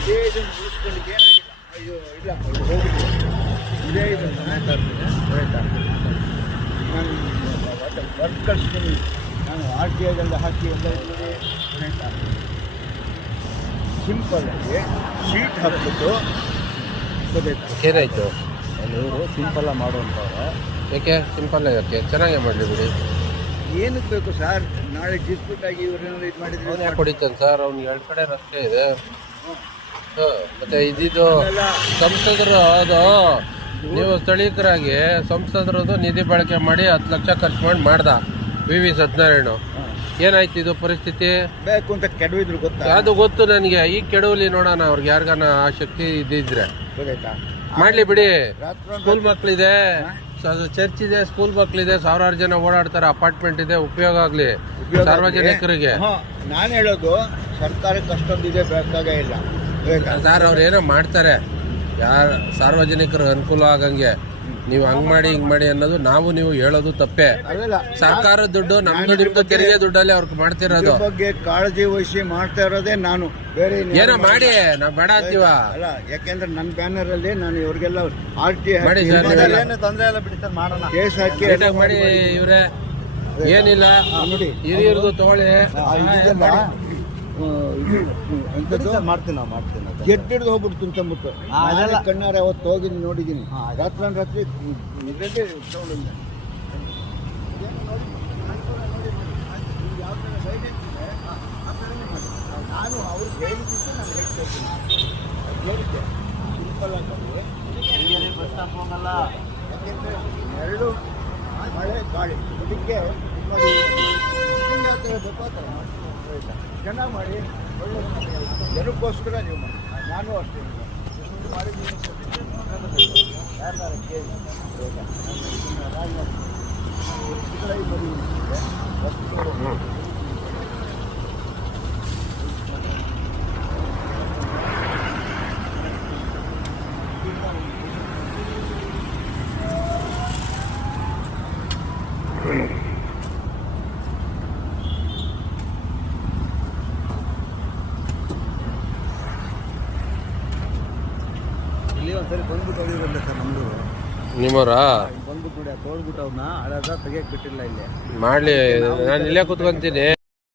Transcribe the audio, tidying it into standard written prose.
ಇದೇ ಇದನ್ನು ಉಳಿಸ್ಕೊಳ್ಳಿಕ್ಕೆ ಏನಾಗಿಲ್ಲ. ಅಯ್ಯೋ ಇಲ್ಲ ಹೋಗಿದ್ದು ಇದೇ ಇದನ್ನು ಆಯ್ತಾ ನಾನು ವರ್ಕ್ ಕಳಿಸ್ತೀನಿ. ನಾನು ಆರ್ ಟಿ ಐದಲ್ಲಿ ಹಾಕಿ ಎಲ್ಲ ಇದ್ದೀವಿ ಆಯ್ತಾ. ಸಿಂಪಲ್ಲಾಗಿ ಶೀಟ್ ಹಾಕ್ಬಿಟ್ಟು ಗೊತ್ತಾಯ್ತಾ. ಏನಾಯಿತು? ಇವರು ಸಿಂಪಲ್ಲಾಗಿ ಮಾಡುವಂಥವ್ರು. ಯಾಕೆ ಸಿಂಪಲ್ ಯಾಕೆ? ಚೆನ್ನಾಗೇ ಮಾಡಲಿ ಬಿಡಿ. ಏನಕ್ಕೆ ಬೇಕು ಸರ್? ನಾಳೆ ಡಿಸ್ಪ್ಯೂಟ್ ಆಗಿ ಇವ್ರೇನಾದ್ರು ಇದು ಮಾಡಿದ್ರೆ ಯಾಕೆ ಹೊಡಿತಾನೆ ಸರ್? ಅವ್ನಿಗೆ 2 ಕಡೆ ರಸ್ತೆ ಇದೆ. ಮತ್ತೆ ಇದಿದ್ದು ಸಂಸದರು ಅದು ನೀವು ಸ್ಥಳೀಕರಾಗಿ ಸಂಸದರದು ನಿಧಿ ಬಳಕೆ ಮಾಡಿ 10 ಲಕ್ಷ ಖರ್ಚು ಮಾಡಿ ಮಾಡ್ದ ವಿ ಸತ್ಯನಾರಾಯಣ. ಏನಾಯ್ತು ಇದು ಪರಿಸ್ಥಿತಿ? ಬೇಕು ಅಂತ ಕೆಡವಿದ್ರು ಗೊತ್ತಾ? ಅದು ಗೊತ್ತು ನನಗೆ. ಈಗ ಕೆಡವಲಿ ನೋಡೋಣ, ಅವ್ರಿಗೆ ಯಾರಿಗಾನ ಆ ಶಕ್ತಿ ಇದ್ದಿದ್ರೆ ಗೊತ್ತಾಯ್ತಾ. ಮಾಡ್ಲಿ ಬಿಡಿ. ಸ್ಕೂಲ್ ಮಕ್ಳಿದೆ, ಚರ್ಚ್ ಇದೆ, ಸ್ಕೂಲ್ ಮಕ್ಳಿದೆ, ಸಾವಿರಾರು ಜನ ಓಡಾಡ್ತಾರೆ, ಅಪಾರ್ಟ್ಮೆಂಟ್ ಇದೆ, ಉಪಯೋಗ ಆಗ್ಲಿ ಸಾರ್ವಜನಿಕರಿಗೆ. ನಾನು ಹೇಳೋದು ಸರ್ಕಾರಕ್ಕೆ ಅಷ್ಟೊಂದಿದೆ ಬೇಕಾಗೇ ಇಲ್ಲ ಸರ್. ಅವ್ರು ಏನೋ ಮಾಡ್ತಾರೆ, ಯಾರು ಸಾರ್ವಜನಿಕರಿಗೆ ಅನುಕೂಲ ಆಗಂಗೆ ನೀವು ಹಂಗ್ ಮಾಡಿ ಹಿಂಗ್ ಮಾಡಿ ಅನ್ನೋದು ನಾವು ನೀವು ಹೇಳೋದು ತಪ್ಪೇ. ಸರ್ಕಾರದ ದುಡ್ಡು ನಮ್ದು ನಿಮ್ದು ತೆರಿಗೆ ದುಡ್ಡಲ್ಲಿ ಅವ್ರಿಗೆ ಮಾಡ್ತಿರೋದು. ಬಗ್ಗೆ ಕಾಳಜಿ ವಹಿಸಿ ಮಾಡ್ತಾ ಇರೋದೇ ನಾನು. ಬೇರೆ ಏನೋ ಮಾಡಿ ನಾವ್ ಬೇಡ ಅಂತೀವ ಅಲ್ಲ. ಯಾಕೆಂದ್ರೆ ನನ್ನ ಬ್ಯಾನರ್ ಅಲ್ಲಿ ನಾನು ಇವ್ರಿಗೆಲ್ಲ RT ಮಾಡಿ ತೊಂದರೆ ಎಲ್ಲ ಬಿಡ್ತಾರೆ ಮಾಡೋಣ ಕೇಸ್ ಹಾಕಿ ಮಾಡಿ. ಇವ್ರೆ ಏನಿಲ್ಲ ಹಿರಿಯರ್ದು ತಗೊಳ್ಳಿ. ಮಾಡ್ತೀನಿ ಗೆಟ್ ಹಿಡಿದು ಹೋಗ್ಬಿಡ್ತು ಅಂತಂದ್ಬಿಟ್ಟು ಕಣ್ಣಾರೆ ಅವತ್ತು ಹೋಗಿದ್ದೀನಿ, ನೋಡಿದ್ದೀನಿ. ರಾತ್ರಿ ನಾನು ಅವ್ರಿಗೆ ಹೇಳಿದ್ದು ನಾನು ಹೇಳಿದ್ದೆ ಸಿಂಪಲ್ ಆಗಿ ಬಸ್ ಸ್ಟಾಪ್ ಹೋಗಲ್ಲ. ಯಾಕೆಂದರೆ ಎರಡು ಮಳೆ ಗಾಳಿ ಇದಕ್ಕೆ ಜನ ಮಾಡಿ ಒಳ್ಳೆ ಜನಕ್ಕೋಸ್ಕರ ನೀವು ಮಾಡಿ. ನಾನು ಅಷ್ಟೇ ಮಾಡಿದ್ದೀನಿ. ಯಾರು ಕೇಳಿ ಇಲ್ಲಿ ಒಂದ್ಸರಿ ಬಂದ್ಬಿಟ್ಟು ಹೊಡಿರಲ್ಲ ಸರ್. ನಮ್ಮದು ನಿಮ್ಮವ್ರ ಬಂದ್ಬಿಟ್ಟು ನೋಡಿ ತೋಡ್ಬಿಟ್ಟು ಅವ್ರನ್ನ ಅಳದ ತೆಗಿಯಕ್ಕೆ ಬಿಟ್ಟಿಲ್ಲ ಇಲ್ಲಿ. ಮಾಡ್ಲಿ, ನಾನು ಇಲ್ಲೇ ಕೂತ್ಕೊಂತೀನಿ.